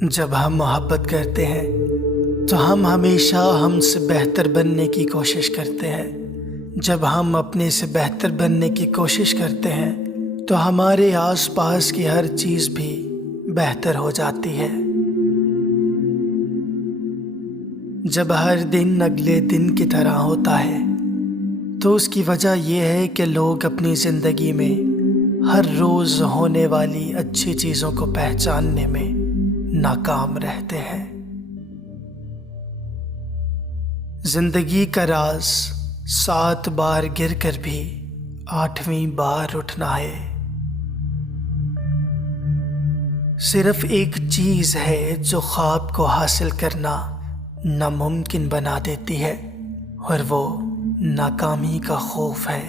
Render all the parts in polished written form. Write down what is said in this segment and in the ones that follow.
جب ہم محبت کرتے ہیں تو ہم ہمیشہ ہم سے بہتر بننے کی کوشش کرتے ہیں۔ جب ہم اپنے سے بہتر بننے کی کوشش کرتے ہیں تو ہمارے آس پاس کی ہر چیز بھی بہتر ہو جاتی ہے۔ جب ہر دن اگلے دن کی طرح ہوتا ہے تو اس کی وجہ یہ ہے کہ لوگ اپنی زندگی میں ہر روز ہونے والی اچھی چیزوں کو پہچاننے میں ناکام رہتے ہیں۔ زندگی کا راز 7 بار گر کر بھی 8ویں بار اٹھنا ہے۔ صرف ایک چیز ہے جو خواب کو حاصل کرنا ناممکن بنا دیتی ہے، اور وہ ناکامی کا خوف ہے۔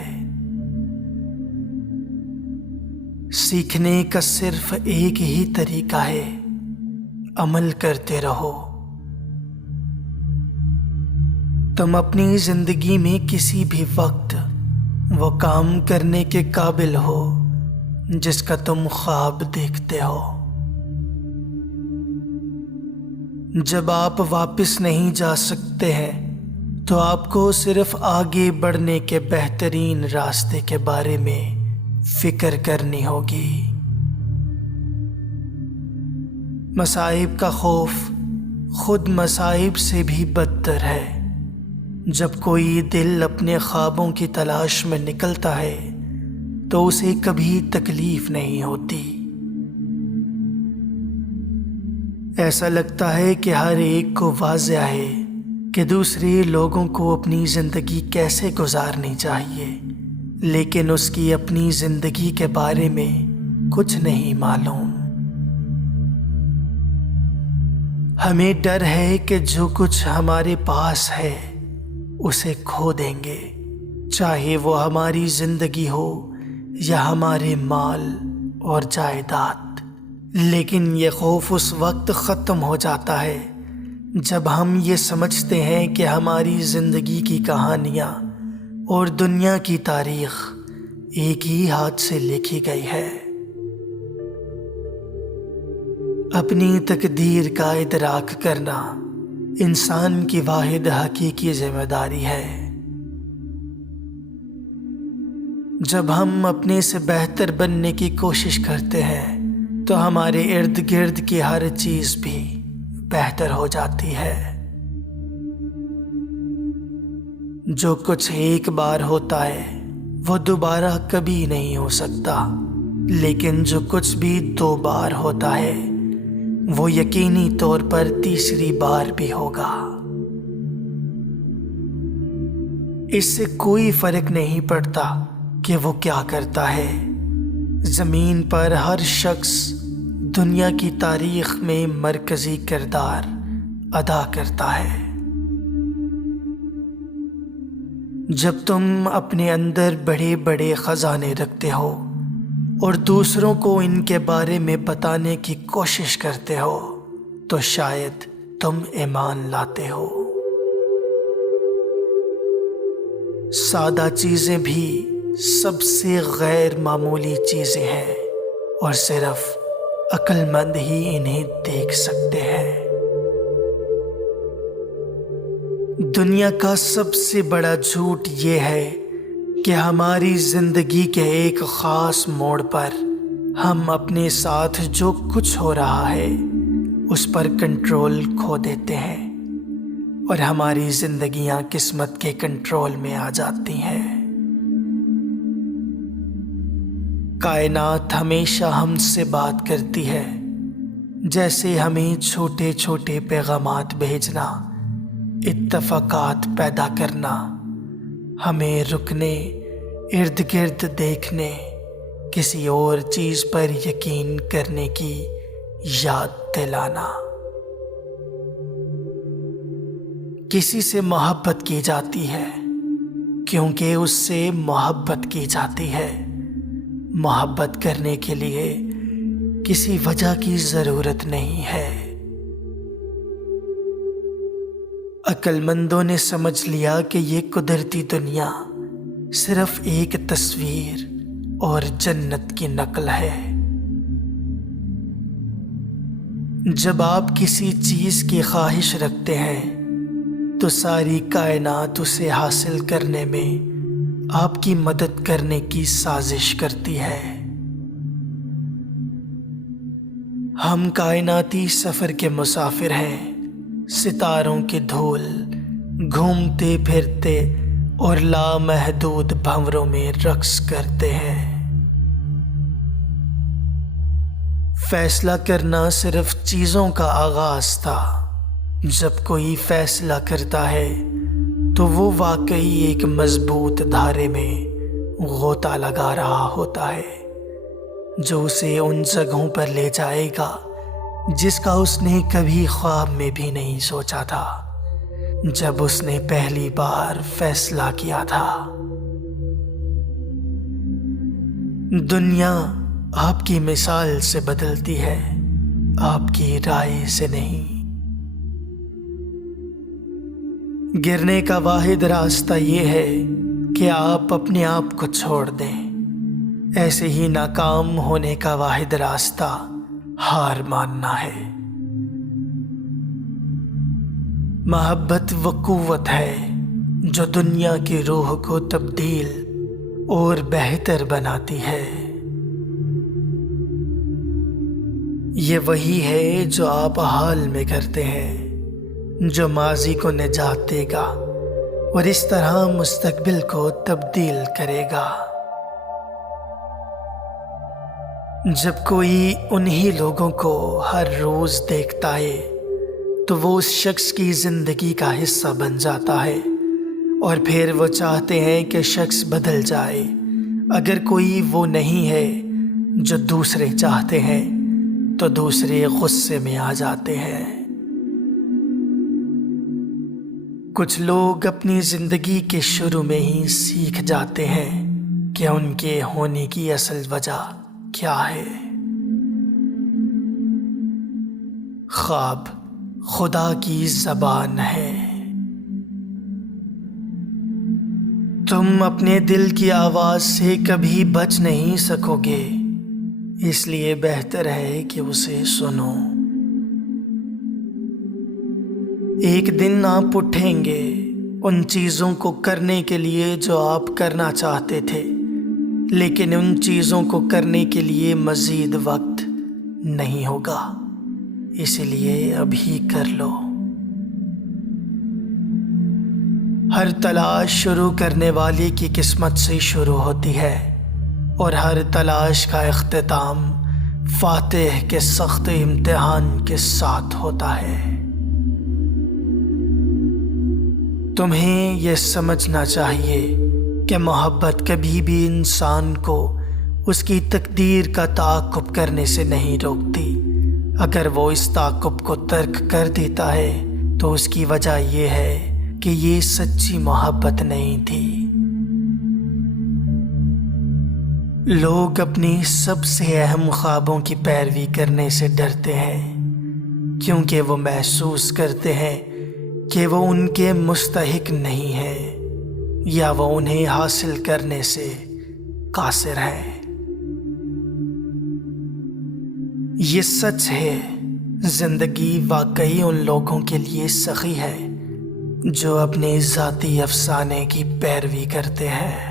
سیکھنے کا صرف ایک ہی طریقہ ہے، عمل کرتے رہو۔ تم اپنی زندگی میں کسی بھی وقت وہ کام کرنے کے قابل ہو جس کا تم خواب دیکھتے ہو۔ جب آپ واپس نہیں جا سکتے ہیں تو آپ کو صرف آگے بڑھنے کے بہترین راستے کے بارے میں فکر کرنی ہوگی۔ مصائب کا خوف خود مصائب سے بھی بدتر ہے۔ جب کوئی دل اپنے خوابوں کی تلاش میں نکلتا ہے تو اسے کبھی تکلیف نہیں ہوتی۔ ایسا لگتا ہے کہ ہر ایک کو واضح ہے کہ دوسرے لوگوں کو اپنی زندگی کیسے گزارنی چاہیے، لیکن اس کی اپنی زندگی کے بارے میں کچھ نہیں معلوم۔ ہمیں ڈر ہے کہ جو کچھ ہمارے پاس ہے اسے کھو دیں گے، چاہے وہ ہماری زندگی ہو یا ہمارے مال اور جائیداد۔ لیکن یہ خوف اس وقت ختم ہو جاتا ہے جب ہم یہ سمجھتے ہیں کہ ہماری زندگی کی کہانیاں اور دنیا کی تاریخ ایک ہی ہاتھ سے لکھی گئی ہے۔ اپنی تقدیر کا ادراک کرنا انسان کی واحد حقیقی ذمہ داری ہے۔ جب ہم اپنے سے بہتر بننے کی کوشش کرتے ہیں تو ہمارے ارد گرد کی ہر چیز بھی بہتر ہو جاتی ہے۔ جو کچھ ایک بار ہوتا ہے وہ دوبارہ کبھی نہیں ہو سکتا، لیکن جو کچھ بھی 2 بار ہوتا ہے وہ یقینی طور پر تیسری بار بھی ہوگا۔ اس سے کوئی فرق نہیں پڑتا کہ وہ کیا کرتا ہے۔ زمین پر ہر شخص دنیا کی تاریخ میں مرکزی کردار ادا کرتا ہے۔ جب تم اپنے اندر بڑے بڑے خزانے رکھتے ہو اور دوسروں کو ان کے بارے میں بتانے کی کوشش کرتے ہو تو شاید تم ایمان لاتے ہو۔ سادہ چیزیں بھی سب سے غیر معمولی چیزیں ہیں اور صرف عقل مند ہی انہیں دیکھ سکتے ہیں۔ دنیا کا سب سے بڑا جھوٹ یہ ہے کہ ہماری زندگی کے ایک خاص موڑ پر ہم اپنے ساتھ جو کچھ ہو رہا ہے اس پر کنٹرول کھو دیتے ہیں اور ہماری زندگیاں قسمت کے کنٹرول میں آ جاتی ہیں۔ کائنات ہمیشہ ہم سے بات کرتی ہے، جیسے ہمیں چھوٹے چھوٹے پیغامات بھیجنا، اتفاقات پیدا کرنا، ہمیں رکنے، ارد گرد دیکھنے، کسی اور چیز پر یقین کرنے کی یاد دلانا۔ کسی سے محبت کی جاتی ہے کیونکہ اس سے محبت کی جاتی ہے۔ محبت کرنے کے لیے کسی وجہ کی ضرورت نہیں ہے۔ عقل مندوں نے سمجھ لیا کہ یہ قدرتی دنیا صرف ایک تصویر اور جنت کی نقل ہے۔ جب آپ کسی چیز کی خواہش رکھتے ہیں تو ساری کائنات اسے حاصل کرنے میں آپ کی مدد کرنے کی سازش کرتی ہے۔ ہم کائناتی سفر کے مسافر ہیں، ستاروں کی دھول گھومتے پھرتے اور لامحدود بھنوروں میں رقص کرتے ہیں۔ فیصلہ کرنا صرف چیزوں کا آغاز تھا۔ جب کوئی فیصلہ کرتا ہے تو وہ واقعی ایک مضبوط دھارے میں غوطہ لگا رہا ہوتا ہے جو اسے ان جگہوں پر لے جائے گا جس کا اس نے کبھی خواب میں بھی نہیں سوچا تھا جب اس نے پہلی بار فیصلہ کیا تھا۔ دنیا آپ کی مثال سے بدلتی ہے، آپ کی رائے سے نہیں۔ گرنے کا واحد راستہ یہ ہے کہ آپ اپنے آپ کو چھوڑ دیں۔ ایسے ہی ناکام ہونے کا واحد راستہ ہار ماننا ہے۔ محبت وہ قوت ہے جو دنیا کی روح کو تبدیل اور بہتر بناتی ہے۔ یہ وہی ہے جو آپ حال میں کرتے ہیں جو ماضی کو نجات دے گا اور اس طرح مستقبل کو تبدیل کرے گا۔ جب کوئی انہی لوگوں کو ہر روز دیکھتا ہے تو وہ اس شخص کی زندگی کا حصہ بن جاتا ہے اور پھر وہ چاہتے ہیں کہ شخص بدل جائے۔ اگر کوئی وہ نہیں ہے جو دوسرے چاہتے ہیں تو دوسرے غصے میں آ جاتے ہیں۔ کچھ لوگ اپنی زندگی کے شروع میں ہی سیکھ جاتے ہیں کہ ان کے ہونے کی اصل وجہ کیا ہے۔ خواب خدا کی زبان ہے۔ تم اپنے دل کی آواز سے کبھی بچ نہیں سکو گے، اس لیے بہتر ہے کہ اسے سنو۔ ایک دن آپ اٹھیں گے ان چیزوں کو کرنے کے لیے جو آپ کرنا چاہتے تھے، لیکن ان چیزوں کو کرنے کے لیے مزید وقت نہیں ہوگا، اس لیے ابھی کر لو۔ ہر تلاش شروع کرنے والے کی قسمت سے شروع ہوتی ہے اور ہر تلاش کا اختتام فاتح کے سخت امتحان کے ساتھ ہوتا ہے۔ تمہیں یہ سمجھنا چاہیے کہ محبت کبھی بھی انسان کو اس کی تقدیر کا تعاقب کرنے سے نہیں روکتی۔ اگر وہ اس تعاقب کو ترک کر دیتا ہے تو اس کی وجہ یہ ہے کہ یہ سچی محبت نہیں تھی۔ لوگ اپنی سب سے اہم خوابوں کی پیروی کرنے سے ڈرتے ہیں کیونکہ وہ محسوس کرتے ہیں کہ وہ ان کے مستحق نہیں ہیں یا وہ انہیں حاصل کرنے سے قاصر ہیں۔ یہ سچ ہے، زندگی واقعی ان لوگوں کے لیے سخی ہے جو اپنے ذاتی افسانے کی پیروی کرتے ہیں۔